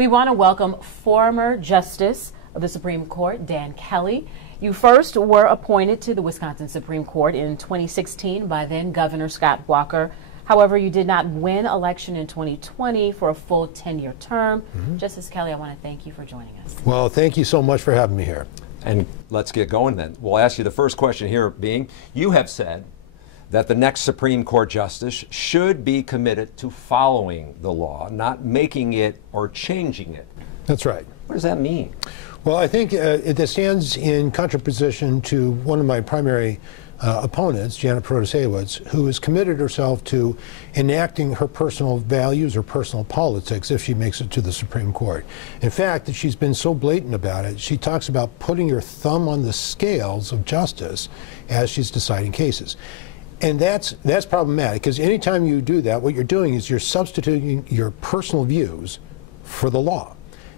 We want to welcome former Justice of the Supreme Court, Dan Kelly. You first were appointed to the Wisconsin Supreme Court in 2016 by then Governor Scott Walker. However, you did not win election in 2020 for a full 10-year term. Justice Kelly, I want to thank you for joining us. Well, thank you so much for having me here. And let's get going then. We'll ask you the first question here being, you have said that the next Supreme Court justice should be committed to following the law, not making it or changing it. That's right. What does that mean? Well, I think it stands in contraposition to one of my primary opponents, Janet Protasiewicz, who has committed herself to enacting her personal values or personal politics if she makes it to the Supreme Court. In fact, that she's been so blatant about it, she talks about putting your thumb on the scales of justice as she's deciding cases. And that's problematic, because anytime you do that, what you're doing is you're substituting your personal views for the law.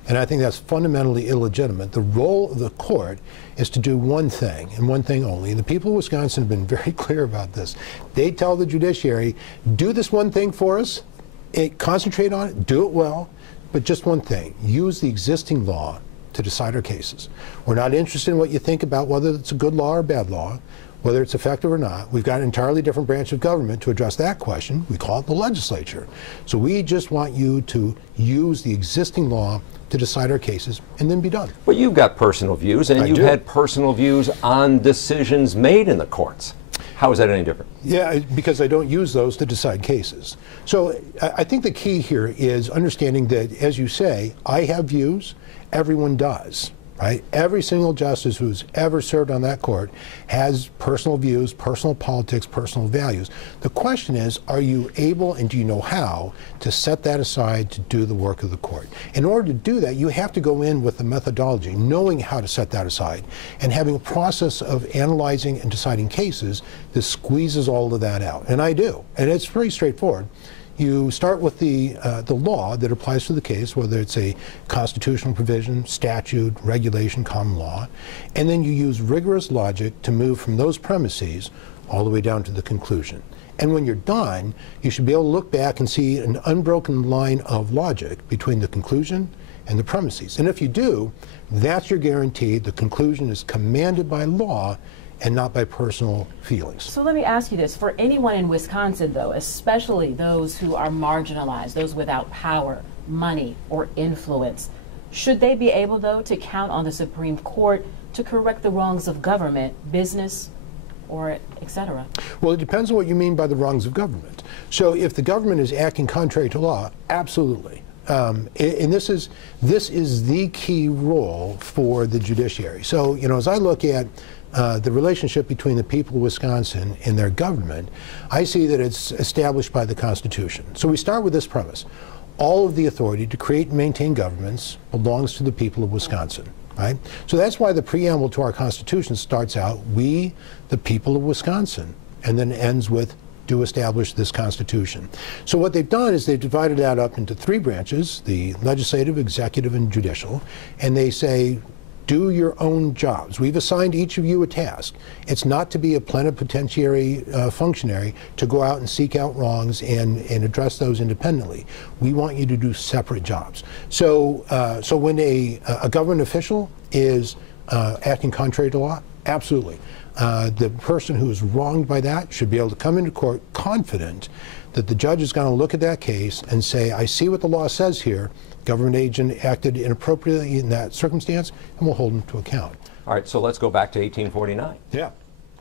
And I think that's fundamentally illegitimate. The role of the court is to do one thing, and one thing only. And the people of Wisconsin have been very clear about this. They tell the judiciary, do this one thing for us, concentrate on it, do it well, but just one thing, use the existing law to decide our cases. We're not interested in what you think about whether it's a good law or a bad law, whether it's effective or not. We've got an entirely different branch of government to address that question. We call it the legislature. So we just want you to use the existing law to decide our cases and then be done. Well, you've got personal views, and you've had personal views on decisions made in the courts. How is that any different? Yeah, because I don't use those to decide cases. So I think the key here is understanding that, as you say, I have views, everyone does. Right? Every single justice who's ever served on that court has personal views, personal politics, personal values. The question is, are you able and do you know how to set that aside to do the work of the court? In order to do that, you have to go in with the methodology, knowing how to set that aside, and having a process of analyzing and deciding cases that squeezes all of that out. And I do. And it's very straightforward. You start with the law that applies to the case, whether it's a constitutional provision, statute, regulation, common law, and then you use rigorous logic to move from those premises all the way down to the conclusion. And when you're done, you should be able to look back and see an unbroken line of logic between the conclusion and the premises. And if you do, that's your guarantee. The conclusion is commanded by law and not by personal feelings. So let me ask you this. For anyone in Wisconsin, though, especially those who are marginalized, those without power, money, or influence, should they be able, though, to count on the Supreme Court to correct the wrongs of government, business, or et cetera? Well, it depends on what you mean by the wrongs of government. So if the government is acting contrary to law, absolutely. And this is the key role for the judiciary. So, you know, as I look at the relationship between the people of Wisconsin and their government, I see that it's established by the Constitution. So we start with this premise. All of the authority to create and maintain governments belongs to the people of Wisconsin, right? So that's why the preamble to our Constitution starts out, we, the people of Wisconsin, and then ends with, do establish this Constitution. So what they've done is they've divided that up into three branches, the legislative, executive, and judicial, and they say, do your own jobs. We've assigned each of you a task. It's not to be a plenipotentiary functionary to go out and seek out wrongs and address those independently. We want you to do separate jobs. So, so when a government official is acting contrary to law, absolutely. The person who is wronged by that should be able to come into court confident that the judge is going to look at that case and say, I see what the law says here. Government agent acted inappropriately in that circumstance, and we'll hold them to account. All right, so let's go back to 1849. Yeah.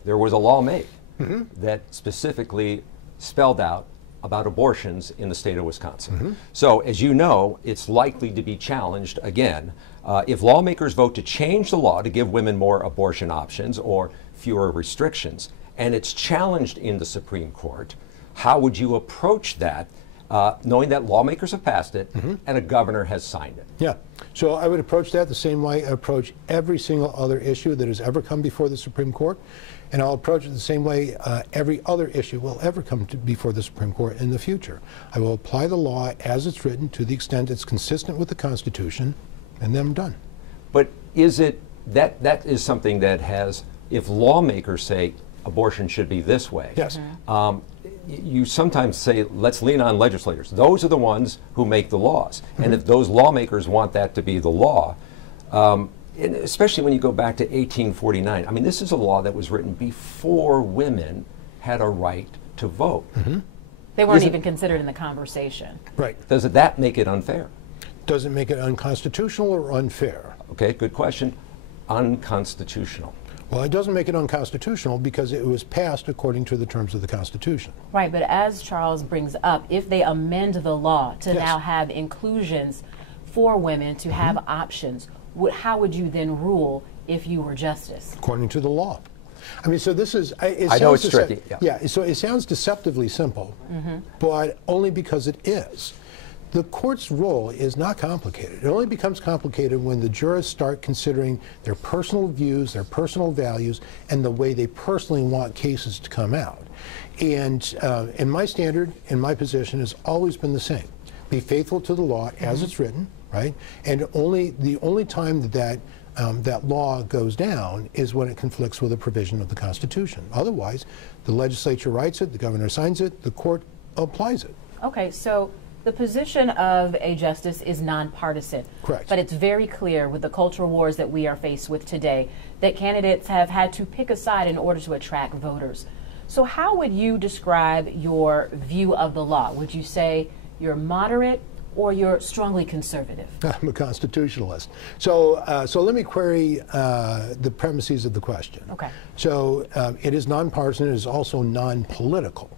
There was a law made that specifically spelled out about abortions in the state of Wisconsin. So, as you know, it's likely to be challenged again. If lawmakers vote to change the law to give women more abortion options or fewer restrictions, and it's challenged in the Supreme Court, how would you approach that? Knowing that lawmakers have passed it and a governor has signed it. Yeah. So I would approach that the same way I approach every single other issue that has ever come before the Supreme Court. And I'll approach it the same way every other issue will ever come before the Supreme Court in the future. I will apply the law as it's written to the extent it's consistent with the Constitution, and then I'm done. But is it, that is something that has, if lawmakers say abortion should be this way, yes. you sometimes say, let's lean on legislators. Those are the ones who make the laws. And if those lawmakers want that to be the law, and especially when you go back to 1849, I mean, this is a law that was written before women had a right to vote. They weren't even considered in the conversation. Right. Does that make it unfair? Does it make it unconstitutional or unfair? Okay, good question. Unconstitutional. Well, it doesn't make it unconstitutional because it was passed according to the terms of the Constitution. Right, but as Charles brings up, if they amend the law to Yes. now have inclusions for women to have options, how would you then rule if you were justice? According to the law. I mean, so this is... I know it's tricky. Yeah, so it sounds deceptively simple, but only because it is. The court's role is not complicated. It only becomes complicated when the jurists start considering their personal views, their personal values, and the way they personally want cases to come out. And my standard, in my position, has always been the same. Be faithful to the law as it's written, right? And the only time that that law goes down is when it conflicts with a provision of the Constitution. Otherwise, the legislature writes it, the governor signs it, the court applies it. Okay, so the position of a justice is nonpartisan. Correct. But it's very clear with the cultural wars that we are faced with today that candidates have had to pick a side in order to attract voters. So how would you describe your view of the law? Would you say you're moderate or you're strongly conservative? I'm a constitutionalist. So let me query the premises of the question. Okay. So it is nonpartisan. It is also non-political.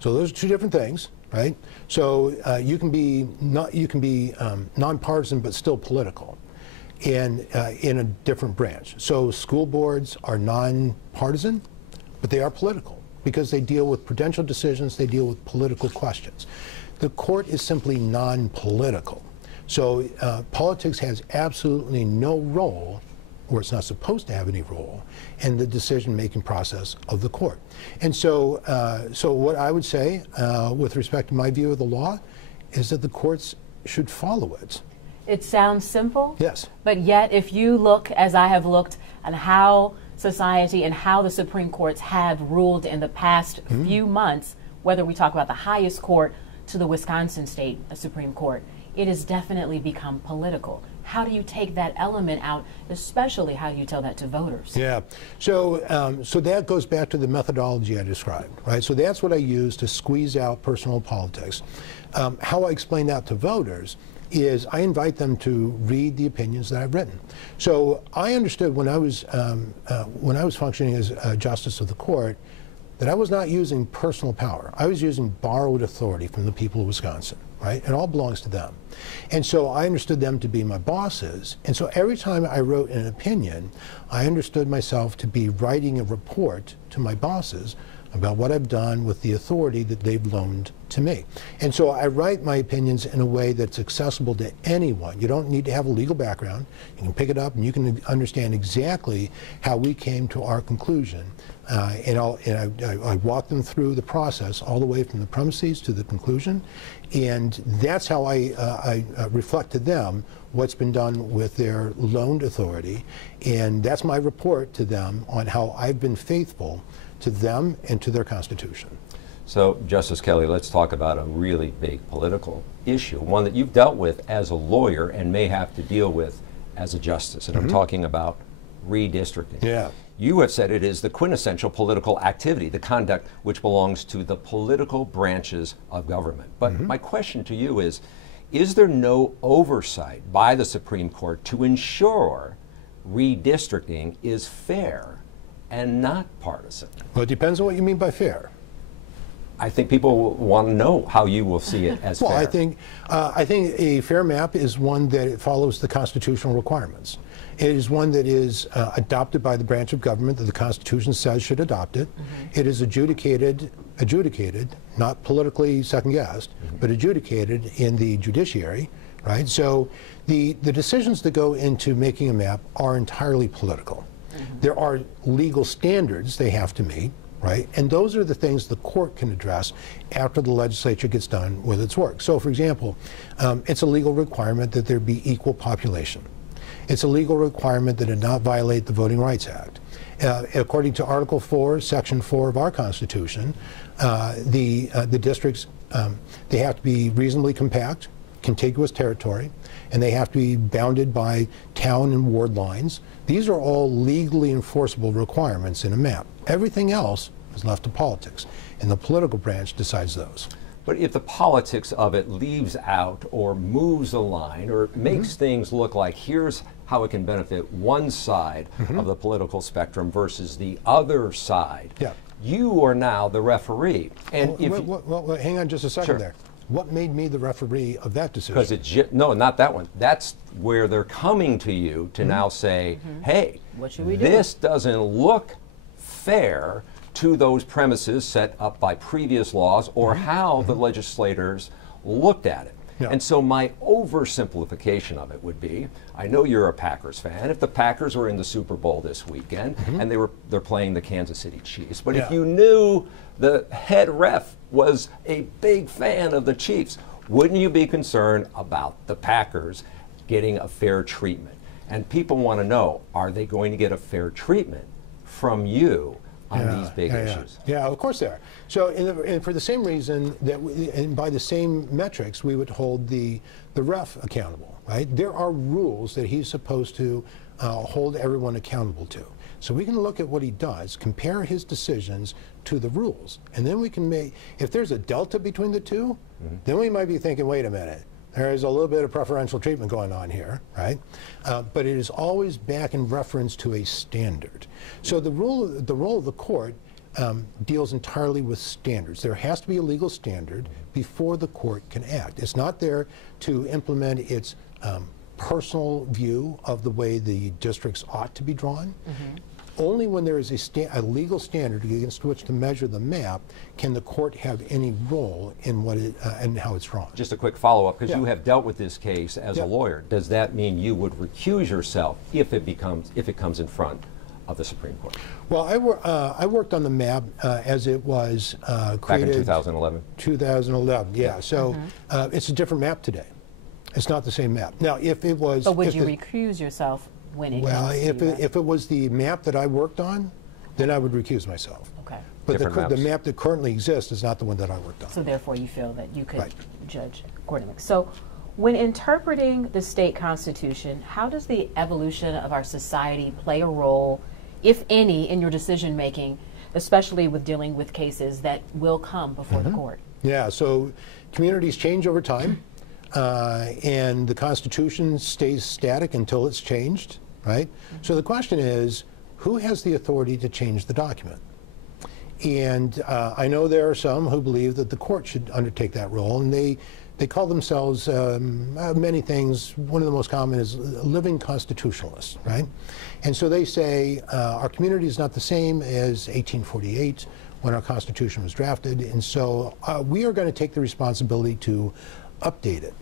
So those are two different things, right? So you can be nonpartisan but still political, in a different branch. So school boards are nonpartisan, but they are political because they deal with prudential decisions. They deal with political questions. The court is simply non-political. So politics has absolutely no role, or it's not supposed to have any role, in the decision-making process of the court. And so, so what I would say, with respect to my view of the law, is that the courts should follow it. It sounds simple. Yes. But yet, if you look, as I have looked, at how society and how the Supreme Courts have ruled in the past few months, whether we talk about the highest court to the Wisconsin State Supreme Court, it has definitely become political. How do you take that element out, especially how do you tell that to voters? Yeah, so so that goes back to the methodology I described, right? So that's what I use to squeeze out personal politics. How I explain that to voters is I invite them to read the opinions that I've written. So I understood when I was functioning as a justice of the court that I was not using personal power. I was using borrowed authority from the people of Wisconsin, right? It all belongs to them. And so I understood them to be my bosses. And so every time I wrote an opinion, I understood myself to be writing a report to my bosses about what I've done with the authority that they've loaned to me. And so I write my opinions in a way that's accessible to anyone. You don't need to have a legal background. You can pick it up and you can understand exactly how we came to our conclusion. And I walk them through the process all the way from the premises to the conclusion. And that's how I reflect to them what's been done with their loaned authority. And that's my report to them on how I've been faithful to them and to their Constitution. So, Justice Kelly, let's talk about a really big political issue, one that you've dealt with as a lawyer and may have to deal with as a justice. And I'm talking about redistricting. Yeah. You have said it is the quintessential political activity, the conduct which belongs to the political branches of government. But my question to you is there no oversight by the Supreme Court to ensure redistricting is fair and not partisan? Well, it depends on what you mean by fair. I think people want to know how you will see it as well, fair. I think a fair map is one that follows the constitutional requirements. It is one that is adopted by the branch of government that the Constitution says should adopt it. It is adjudicated, not politically second-guessed, but adjudicated in the judiciary, right? So the decisions that go into making a map are entirely political. There are legal standards they have to meet, right? And those are the things the court can address after the legislature gets done with its work. So, for example, it's a legal requirement that there be equal population. It's a legal requirement that it not violate the Voting Rights Act. According to Article 4, Section 4 of our Constitution, the districts, they have to be reasonably compact, contiguous territory, and they have to be bounded by town and ward lines. These are all legally enforceable requirements in a map. Everything else is left to politics, and the political branch decides those. But if the politics of it leaves out or moves a line or makes things look like here's how it can benefit one side of the political spectrum versus the other side, you are now the referee. And well, hang on just a second there. What made me the referee of that decision? Because it's no, not that one. That's where they're coming to you to now say, hey, what should we do? This doesn't look fair to those premises set up by previous laws or how the legislators looked at it. And so my oversimplification of it would be, I know you're a Packers fan. If the Packers were in the Super Bowl this weekend and they're playing the Kansas City Chiefs, but if you knew the head ref was a big fan of the Chiefs, wouldn't you be concerned about the Packers getting a fair treatment? And people want to know, are they going to get a fair treatment from you on these big issues? Yeah, of course they are. So, and for the same reason that, and by the same metrics, we would hold the ref accountable, right? There are rules that he's supposed to hold everyone accountable to. So we can look at what he does, compare his decisions to the rules, and then we can make, if there's a delta between the two, then we might be thinking, wait a minute, there is a little bit of preferential treatment going on here, right? But it is always back in reference to a standard. So the role of the court deals entirely with standards. There has to be a legal standard before the court can act. It's not there to implement its personal view of the way the districts ought to be drawn. Only when there is a legal standard against which to measure the map can the court have any role in what it and how it's drawn. Just a quick follow-up, because you have dealt with this case as a lawyer. Does that mean you would recuse yourself if it comes in front of the Supreme Court? Well, I worked on the map as it was created back in 2011. 2011, yeah. So it's a different map today. It's not the same map. Now, if it was, but would you recuse yourself when it? Well, if it was the map that I worked on, then I would recuse myself. Okay. But the map that currently exists is not the one that I worked on. So therefore, you feel that you could judge accordingly. So, when interpreting the state constitution, how does the evolution of our society play a role, if any, in your decision making, especially with dealing with cases that will come before the court? Yeah. So, communities change over time. And the Constitution stays static until it's changed, right? So the question is, who has the authority to change the document? And I know there are some who believe that the court should undertake that role, and they call themselves many things. One of the most common is living constitutionalists, right? And so they say our community is not the same as 1848 when our Constitution was drafted, and so we are going to take the responsibility to update it.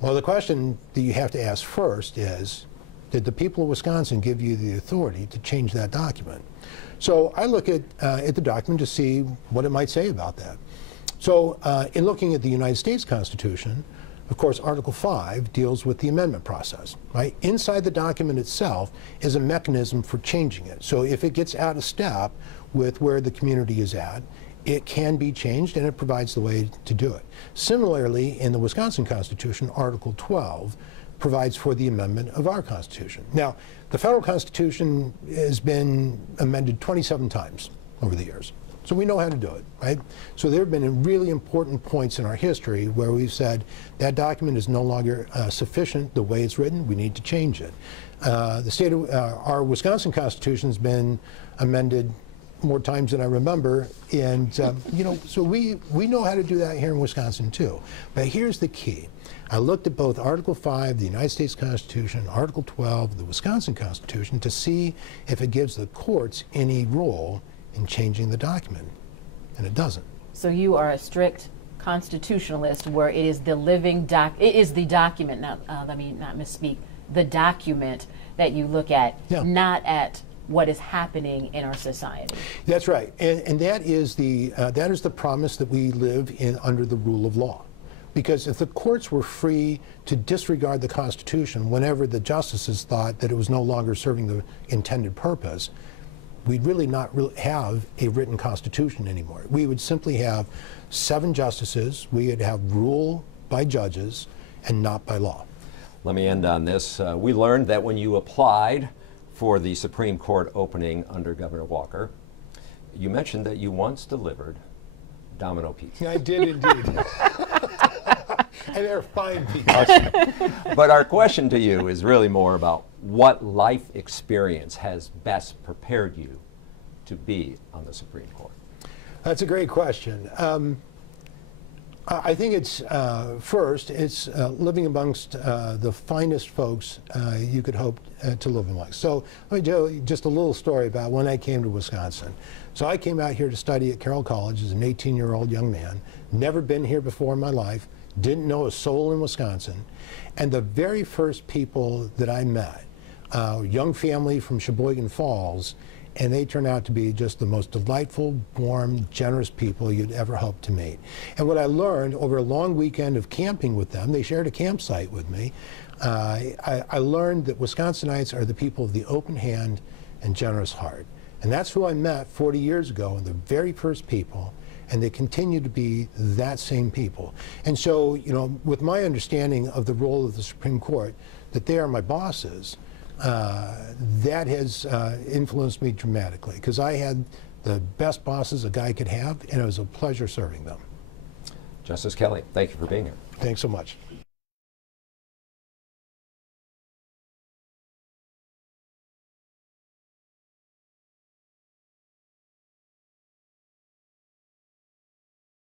Well, the question that you have to ask first is, did the people of Wisconsin give you the authority to change that document? So I look at the document to see what it might say about that. So in looking at the United States Constitution, of course, Article 5 deals with the amendment process, right? Inside the document itself is a mechanism for changing it. So if it gets out of step with where the community is at, it can be changed, and it provides the way to do it. Similarly, in the Wisconsin Constitution, Article 12 provides for the amendment of our Constitution. Now, the federal Constitution has been amended 27 times over the years, so we know how to do it, right? So there have been really important points in our history where we've said that document is no longer sufficient the way it's written, we need to change it. Our Wisconsin Constitution has been amended more times than I remember, and you know, so we know how to do that here in Wisconsin too. But here's the key. I looked at both Article 5, the United States Constitution, Article 12, the Wisconsin Constitution, to see if it gives the courts any role in changing the document, and it doesn't. So you are a strict constitutionalist, where it is the living it is the document. Now, let me not misspeak. The document that you look at, not at what is happening in our society. That's right, and that is the promise that we live in under the rule of law. Because if the courts were free to disregard the Constitution whenever the justices thought that it was no longer serving the intended purpose, we'd really not have a written constitution anymore. We would simply have 7 justices. We would have rule by judges and not by law. Let me end on this. We learned that when you applied for the Supreme Court opening under Governor Walker, you mentioned that you once delivered domino pizza. I did indeed. And they're fine people. But our question to you is really more about what life experience has best prepared you to be on the Supreme Court? That's a great question. I think it's, first, it's living amongst the finest folks you could hope to live amongst. So let me tell you just a little story about when I came to Wisconsin. So I came out here to study at Carroll College as an 18-year-old young man, never been here before in my life, didn't know a soul in Wisconsin. And the very first people that I met, young family from Sheboygan Falls, and they turned out to be just the most delightful, warm, generous people you'd ever hope to meet. And what I learned over a long weekend of camping with them, they shared a campsite with me, I learned that Wisconsinites are the people of the open hand and generous heart. And that's who I met 40 years ago, and the very first people, and they continue to be that same people. And so, you know, with my understanding of the role of the Supreme Court, that they are my bosses, that has influenced me dramatically, because I had the best bosses a guy could have, and it was a pleasure serving them. Justice Kelly, thank you for being here. Thanks so much.